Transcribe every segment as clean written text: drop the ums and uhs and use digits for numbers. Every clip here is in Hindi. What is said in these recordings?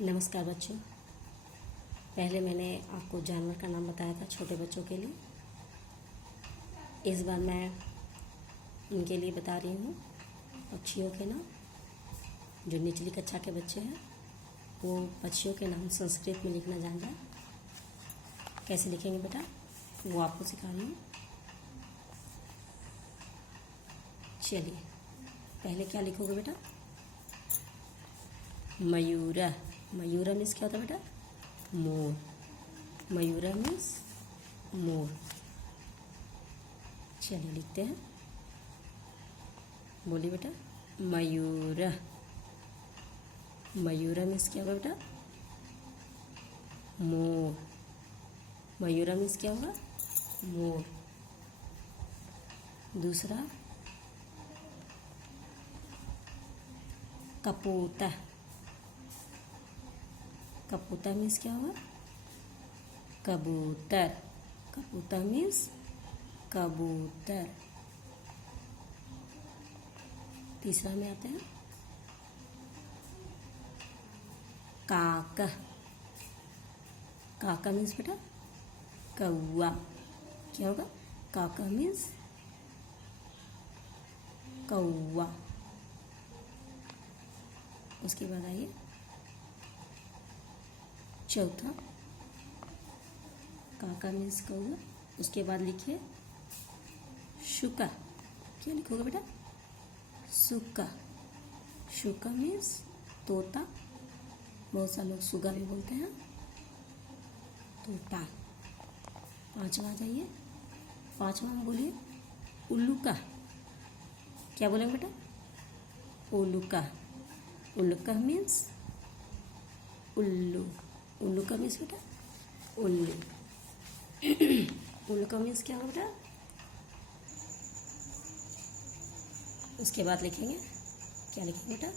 नमस्कार बच्चों। पहले मैंने आपको जानवर का नाम बताया था छोटे बच्चों के लिए। इस बार मैं इनके लिए बता रही हूँ पक्षियों के नाम। जो निचली कक्षा के बच्चे हैं वो पक्षियों के नाम संस्कृत में लिखना जान जाए। कैसे लिखेंगे बेटा वो आपको सिखा रही हूँ। चलिए पहले क्या लिखोगे बेटा? मयूरा। मयूरा मीन्स क्या होता है बेटा? मोर। मयूरा मीन्स मोर। चलिए लिखते हैं। बोलिए बेटा मयूरा। मयूरा मीन्स क्या होगा बेटा? मोर। मयूरा मीन्स क्या होगा? मोर। दूसरा कपोता। कपोता मीन्स क्या होगा? कबूतर। कपोता मीन्स कबूतर। तीसरा में आते हैं काका। काका मीन्स बेटा कौआ। क्या होगा? काका मीन्स कौआ। उसके बाद आइए चौथा काका मीन्स कौआ। उसके बाद लिखिए शुका। क्या लिखोगे बेटा? सुका। शुका मीन्स तोता। बहुत सारे लोग सुगा भी बोलते हैं। तोता। पांचवा आ जाइए। पांचवा में बोलिए उल्लुका। क्या बोलेंगे बेटा? उल्लुका। उल्लुका मीन्स उल्लू। उल्लू का मीन्स बेटा उल्लू। उल्लू का मीन्स क्या होगा बेटा? उसके बाद लिखेंगे क्या लिखेंगे बेटा?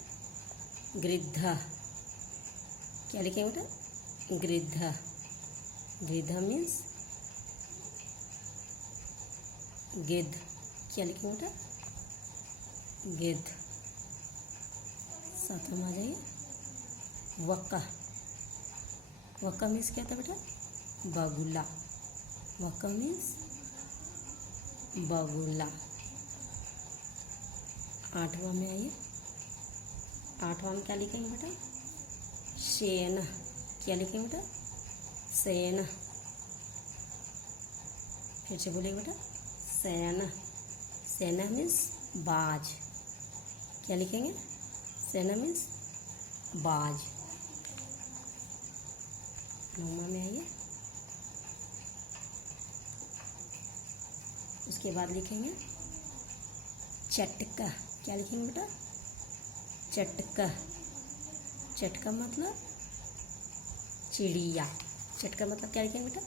गृद्धा। क्या लिखेंगे बेटा? गृद्धा। गृद्धा मीन्स गिद्ध। क्या लिखेंगे बेटा? गिद्ध। सातवां में आ जाइए वक्का। वक्का मीन्स क्या होता है बेटा? बगुला। वक्का मीन्स बगुला। आठवां में आइए। आठवां में क्या लिखेंगे बेटा? सेना। क्या लिखेंगे बेटा? सेना। फिर से बोलिए बेटा सेना। सेना मीन्स बाज। क्या लिखेंगे? सेना मीन्स बाज। नौवां में आइए। उसके बाद लिखेंगे चटका। क्या लिखेंगे बेटा? चटका। चटका मतलब चिड़िया। चटका मतलब क्या लिखेंगे बेटा?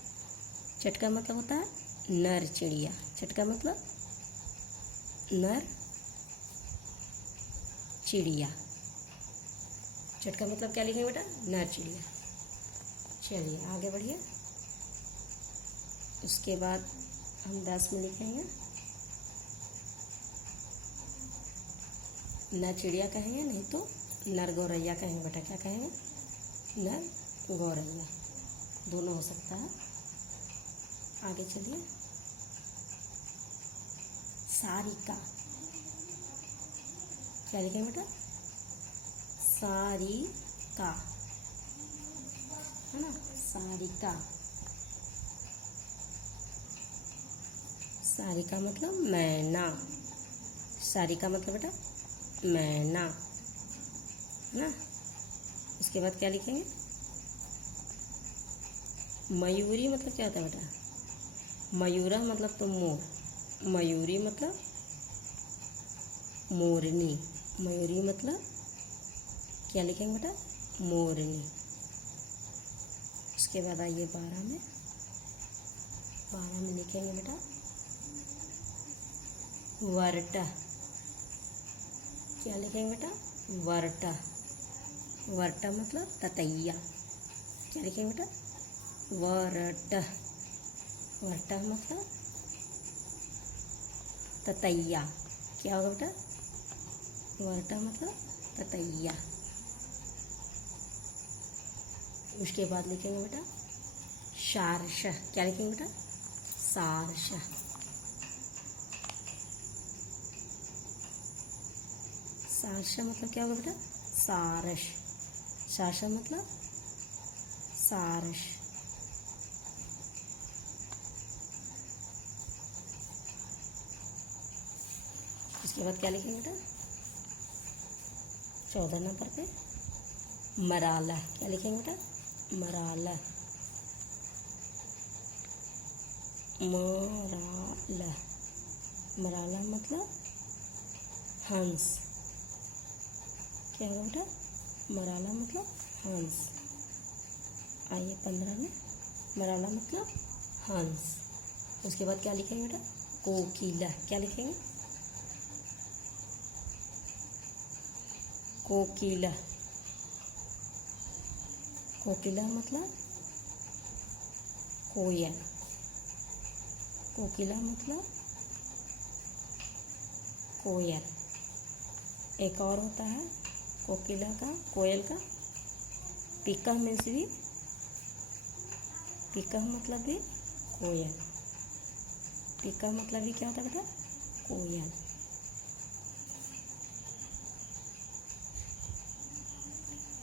चटका मतलब होता है नर चिड़िया। चटका मतलब नर चिड़िया। चटका मतलब क्या लिखेंगे बेटा? नर चिड़िया। चलिए आगे बढ़िए। उसके बाद हम 10 में लिखेंगे नर चिड़िया कहेंगे, नहीं तो नर गौरैया कहेंगे बेटा। क्या कहेंगे? नर गौरैया। दोनों हो सकता है। आगे चलिए सारिका। क्या लिखेंगे बेटा? सारिका। है ना? सारिका। सारिका मतलब मैना। सारिका मतलब बेटा मैना। है ना? उसके बाद क्या लिखेंगे? मयूरी मतलब क्या होता है बेटा? मयूरा मतलब तो मोर। मयूरी मतलब मोरनी। मयूरी मतलब क्या लिखेंगे बेटा? मोरनी। उसके बाद आइए 12 में। 12 में लिखेंगे बेटा वर्टा। क्या लिखेंगे बेटा? वर्टा। वर्टा मतलब ततैया। क्या लिखेंगे बेटा? वर्टा। वर्टा मतलब ततैया। क्या होगा बेटा? वर्टा मतलब ततैया। उसके बाद लिखेंगे बेटा सारस। क्या लिखेंगे बेटा? सारस। सारस मतलब क्या होगा बेटा? सारस। सारस मतलब सारस। इसके बाद क्या लिखेंगे बेटा? 14 नंबर पे मराला। क्या लिखेंगे बेटा? मराला। मराला। मराला मतलब हंस। क्या होगा बेटा? मराला मतलब हंस। आइए 15 में मराला मतलब हंस। उसके बाद क्या लिखेंगे बेटा? कोकिला। क्या लिखेंगे? कोकिला। कोकिला मतलब कोयल। कोकिला मतलब कोयल। एक और होता है कोकिला का, कोयल का पीका मीन्स भी, पीका मतलब भी कोयल। पीका मतलब भी क्या होता है बेटा? कोयल।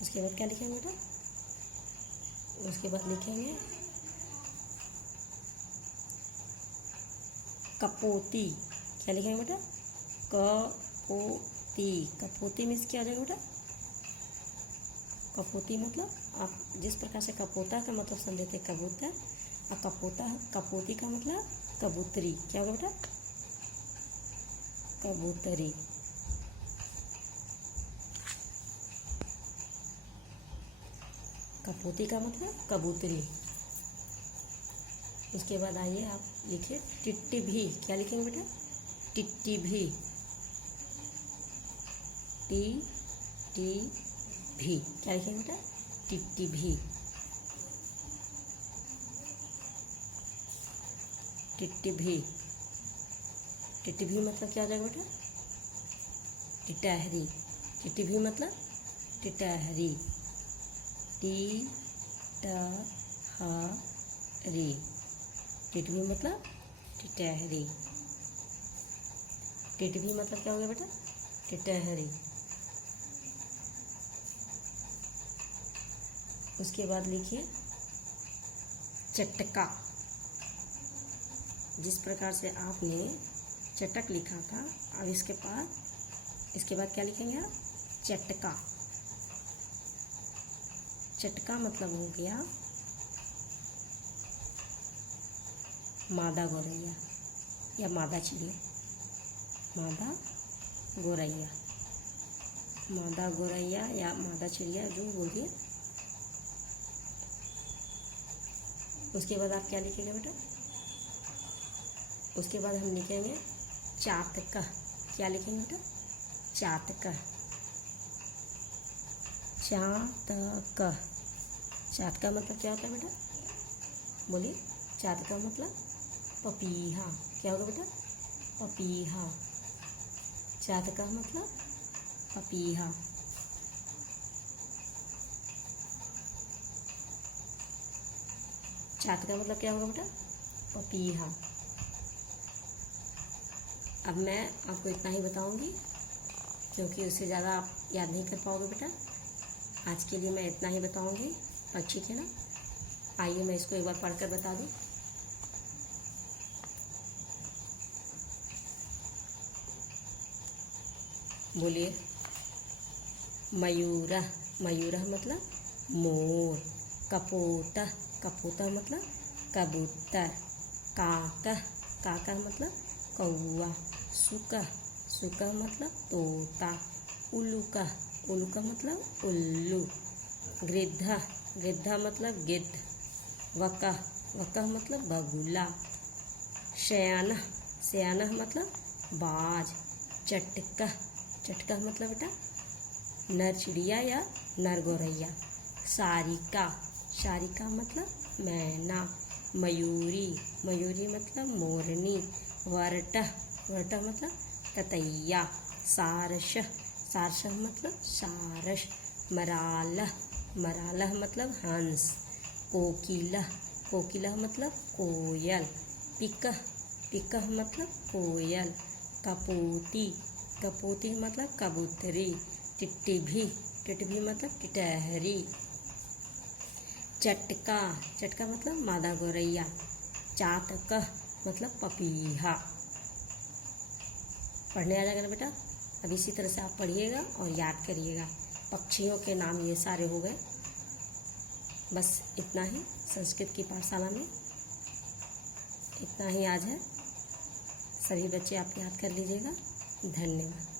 उसके बाद क्या लिखेंगे बेटा? उसके बाद लिखेंगे कपोती। क्या लिखेंगे बेटा? कपोती। कपोती मीन्स क्या हो जाएगा बेटा? कपोती मतलब आप जिस प्रकार से कपोता का मतलब समझते कबूतर, और कपोती का मतलब कबूतरी। क्या होगा बेटा? कबूतरी। कपोती का मतलब कबूतरी। उसके बाद आइए आप लिखिए टिटभी। क्या लिखेंगे बेटा? टिटभी। टिटभी। क्या लिखेंगे बेटा? टिटभी। टिटभी। टिटभी मतलब क्या हो जाएगा बेटा? टिटहरी। टिटभी मतलब टिटहरी। टिटहरी। टिटभी मतलब टिटहरी। टिटभी मतलब क्या हो गया बेटा? टिटहरी। उसके बाद लिखिए चटका। जिस प्रकार से आपने चटक लिखा था, अब इसके बाद क्या लिखेंगे आप? चटका। चटका मतलब हो गया मादा गौरैया या मादा चिड़िया। मादा गौरैया। मादा गौरैया या मादा चिड़िया जो बोलिए। उसके बाद आप क्या लिखेंगे बेटा? उसके बाद हम लिखेंगे चातका। क्या लिखेंगे बेटा? चातका। चातका। चातका मतलब क्या होता है बेटा? बोलिए। चातका मतलब पपीहा। क्या होगा बेटा? पपीहा। चातका मतलब पपीहा। चातका मतलब क्या होगा बेटा? पपीहा। अब मैं आपको इतना ही बताऊंगी, क्योंकि उससे ज़्यादा आप याद नहीं कर पाओगे बेटा। आज के लिए मैं इतना ही बताऊंगी। पक्षी के ना, आइए मैं इसको एक बार पढ़कर बता दूं। बोलिए। मयूरा। मयूरा मतलब मोर। कपोता। कपोता मतलब कबूतर। काका। काका मतलब कौआ। सुका। सुका मतलब तोता। उल्लूका। उल्लूका मतलब उल्लू। गृद्धा। गृद्धा मतलब गिद्ध। वका। वका मतलब बगुला। शयाना। शयाना मतलब बाज। चटका। चटका मतलब बेटा नर चिड़िया या नर गौरैया। सारिका। सारिका मतलब मैना। मयूरी। मयूरी मतलब मोरनी। वर्टा। वर्टा मतलब ततैया। सारस। सारस मतलब सारस। मराला। मरालह मतलब हंस। कोकिलह, कोकिलह मतलब कोयल। पिकह, पिकह मतलब कोयल। कपोती, कपोती मतलब कबूतरी। टिटभी, टिटभी मतलब टिटहरी। चटका, चटका मतलब मादा गौरैया। चातकह मतलब पपीहा। पढ़ने आ जाएगा ना बेटा। अब इसी तरह से आप पढ़िएगा और याद करिएगा। पक्षियों के नाम ये सारे हो गए। बस इतना ही संस्कृत की पाठशाला में, इतना ही आज है। सभी बच्चे आप याद कर लीजिएगा। धन्यवाद।